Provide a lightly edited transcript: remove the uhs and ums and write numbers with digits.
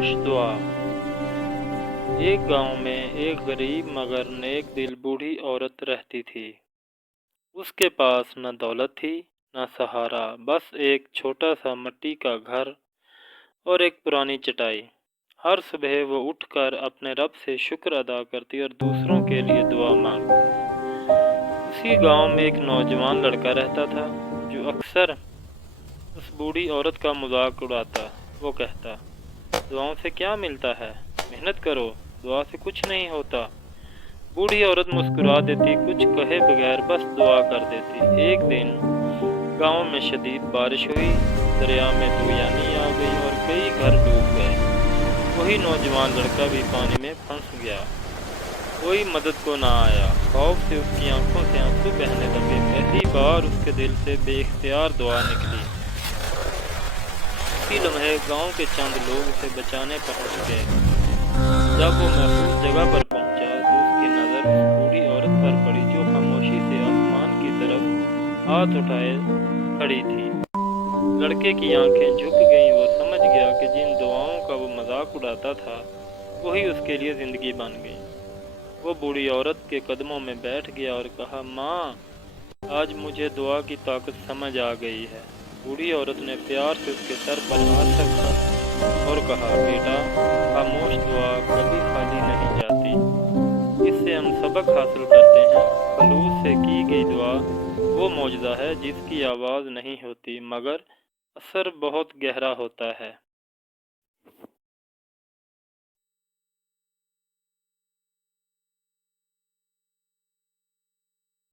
खामोश दुआ। एक गांव में एक गरीब मगर नेक दिल बूढ़ी औरत रहती थी। उसके पास न दौलत थी न सहारा, बस एक छोटा सा मिट्टी का घर और एक पुरानी चटाई। हर सुबह वो उठकर अपने रब से शुक्र अदा करती और दूसरों के लिए दुआ मांगती। उसी गांव में एक नौजवान लड़का रहता था जो अक्सर उस बूढ़ी औरत का मजाक उड़ाता। वो कहता, दुआओं से क्या मिलता है, मेहनत करो, दुआ से कुछ नहीं होता। बूढ़ी औरत मुस्कुरा देती, कुछ कहे बगैर बस दुआ कर देती। एक दिन गांव में शदीद बारिश हुई, दरिया में तूफानी आ गई और कई घर डूब गए। वही नौजवान लड़का भी पानी में फंस गया। कोई मदद को ना आया। खौफ से उसकी आंखों से आंसू बहने लगे। पहली बार उसके दिल से बेइख्तियार दुआ निकली। उसी लम्हे गांव के चंद लोग उसे बचाने पहुंच गए। जब वो महफूज जगह पर पहुंचा तो उसकी नजर उस बूढ़ी औरत पर पड़ी जो खामोशी से आसमान की तरफ हाथ उठाए खड़ी थी। लड़के की आंखें झुक गईं। वो समझ गया कि जिन दुआओं का वो मजाक उड़ाता था वही उसके लिए जिंदगी बन गई। वो बूढ़ी औरत के कदमों में बैठ गया और कहा, माँ, आज मुझे दुआ की ताकत समझ आ गई है। बूढ़ी औरत ने प्यार से उसके सर पर हाथ रखा और कहा, बेटा, खामोश दुआ कभी खाली नहीं जाती। इससे हम सबक हासिल करते हैं, खलूस से की गई दुआ वो मौजज़ा है जिसकी आवाज़ नहीं होती मगर असर बहुत गहरा होता है।